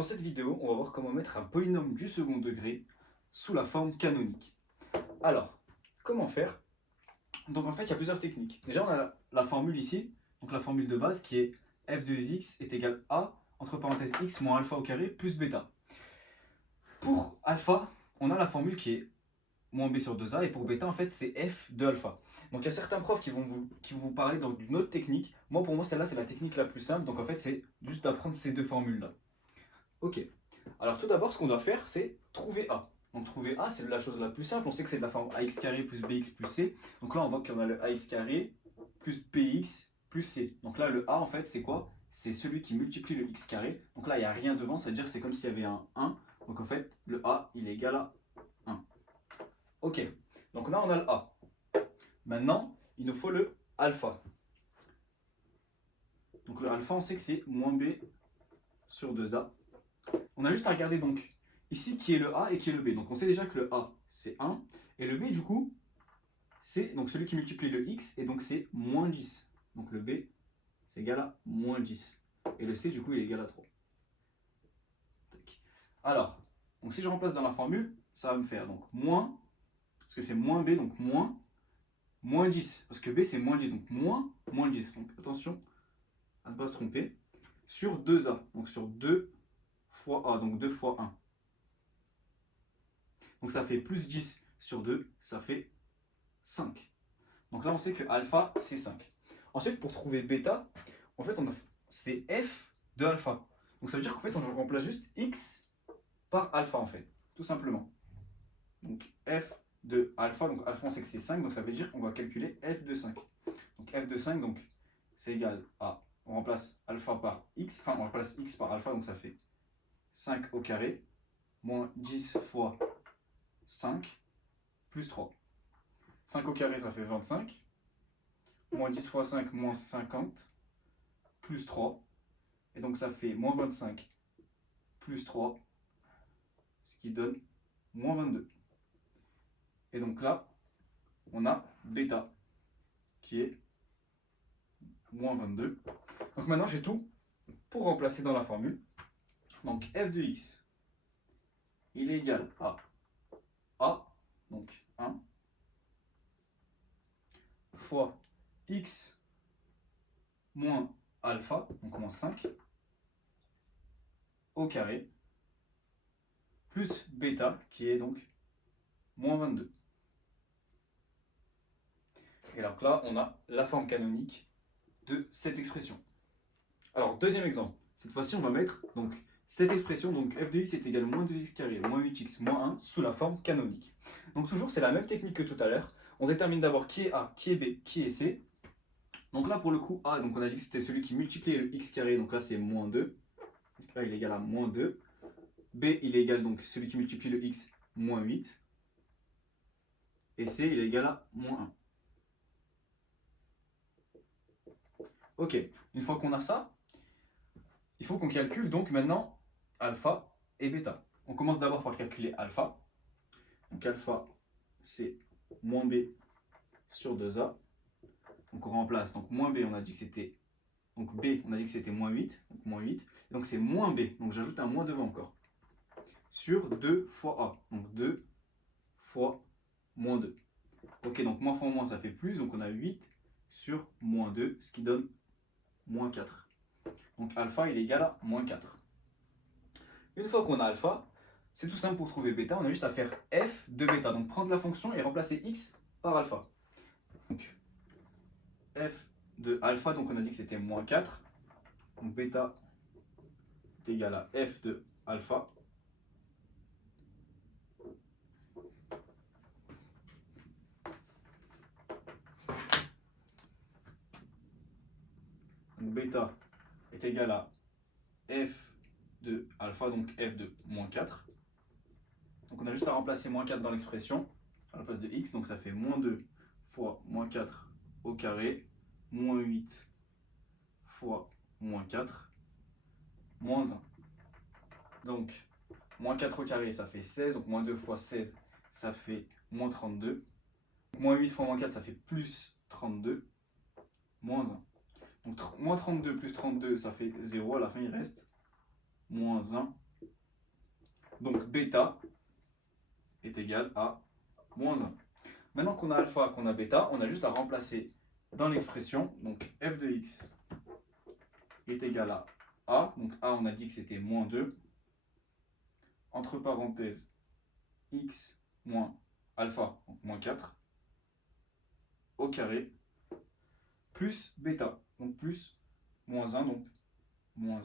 Dans cette vidéo, on va voir comment mettre un polynôme du second degré sous la forme canonique. Alors, comment faire? Donc en fait, il y a plusieurs techniques. Déjà, on a la formule ici, donc la formule de base qui est f de x est égal à, entre parenthèses, x moins alpha au carré plus bêta. Pour alpha, on a la formule qui est moins b sur 2a, et pour bêta, en fait, c'est f de alpha. Donc il y a certains profs qui vont vous parler d'une autre technique. Moi, pour moi, celle-là, c'est la technique la plus simple. Donc en fait, c'est juste d'apprendre ces deux formules-là. Ok. Alors tout d'abord, ce qu'on doit faire, c'est trouver a. Donc trouver a, c'est la chose la plus simple. On sait que c'est de la forme ax carré plus bx plus c. Donc là, on voit qu'on a le ax carré plus bx plus c. Donc là, le a, en fait, c'est quoi? C'est celui qui multiplie le x carré. Donc là, il n'y a rien devant, c'est-à-dire que c'est comme s'il y avait un 1. Donc en fait, le a, il est égal à 1. Ok. Donc là, on a le a. Maintenant, il nous faut le alpha. Donc le alpha, on sait que c'est moins b sur 2a. On a juste à regarder donc ici qui est le a et qui est le b. Donc on sait déjà que le a c'est 1 et le b du coup c'est donc celui qui multiplie le x et donc c'est moins 10. Donc le b c'est égal à moins 10 et le c du coup il est égal à 3. Alors, donc si je remplace dans la formule, ça va me faire donc moins, parce que c'est moins b donc moins 10, parce que b c'est moins 10 donc moins 10. Donc attention à ne pas se tromper, sur 2a, donc sur 2 fois a, donc 2 fois 1. Donc ça fait plus 10 sur 2, ça fait 5. Donc là, on sait que alpha, c'est 5. Ensuite, pour trouver bêta, en fait, c'est f de alpha. Donc ça veut dire qu'en fait, on remplace juste x par alpha, en fait, tout simplement. Donc f de alpha, donc alpha, on sait que c'est 5, donc ça veut dire qu'on va calculer f de 5. Donc f de 5, donc c'est égal à, on remplace alpha par x, enfin on remplace x par alpha, donc ça fait 5 au carré, moins 10 fois 5, plus 3. 5 au carré, ça fait 25. Moins 10 fois 5, moins 50, plus 3. Et donc ça fait moins 25, plus 3, ce qui donne moins 22. Et donc là, on a bêta, qui est moins 22. Donc maintenant, j'ai tout pour remplacer dans la formule. Donc f de x, il est égal à a, donc 1, fois x moins alpha, donc moins 5, au carré, plus bêta, qui est donc moins 22. Et donc là, on a la forme canonique de cette expression. Alors, deuxième exemple. Cette fois-ci, on va mettre donc cette expression, donc f de x est égal à moins 2x carré, moins 8x, moins 1, sous la forme canonique. Donc toujours, c'est la même technique que tout à l'heure. On détermine d'abord qui est a, qui est b, qui est c. Donc là, pour le coup, a, donc on a dit que c'était celui qui multipliait le x carré, donc là, c'est moins 2. Donc là, il est égal à moins 2. B, il est égal, donc celui qui multiplie le x, moins 8. Et c, il est égal à moins 1. Ok, une fois qu'on a ça, il faut qu'on calcule donc maintenant alpha et bêta. On commence d'abord par calculer alpha. Donc alpha, c'est moins b sur 2a. Donc on remplace, donc moins b, on a dit que c'était, donc b, on a dit que c'était moins 8, donc moins 8. Et donc c'est moins b, donc j'ajoute un moins devant encore, sur 2 fois a, donc 2 fois moins 2. Ok, donc moins fois moins, ça fait plus, donc on a 8 sur moins 2, ce qui donne moins 4. Donc alpha, il est égal à moins 4. Une fois qu'on a alpha, c'est tout simple pour trouver bêta, on a juste à faire f de bêta. Donc prendre la fonction et remplacer x par alpha. Donc f de alpha, donc on a dit que c'était moins 4. Donc bêta est égal à f de alpha. Donc bêta est égal à f de alpha, donc f de moins 4. Donc on a juste à remplacer moins 4 dans l'expression, à la place de x, donc ça fait moins 2 fois moins 4 au carré, moins 8 fois moins 4, moins 1. Donc moins 4 au carré, ça fait 16, donc moins 2 fois 16, ça fait moins 32. Donc, moins 8 fois moins 4, ça fait plus 32, moins 1. Donc moins 32 plus 32, ça fait 0, à la fin il reste moins 1 Donc bêta est égal à moins 1. Maintenant qu'on a alpha, qu'on a bêta, on a juste à remplacer dans l'expression. Donc f de x est égal à a. Donc a, on a dit que c'était moins 2. Entre parenthèses, x moins alpha, donc moins 4, au carré, plus bêta, donc plus moins 1, donc moins 1.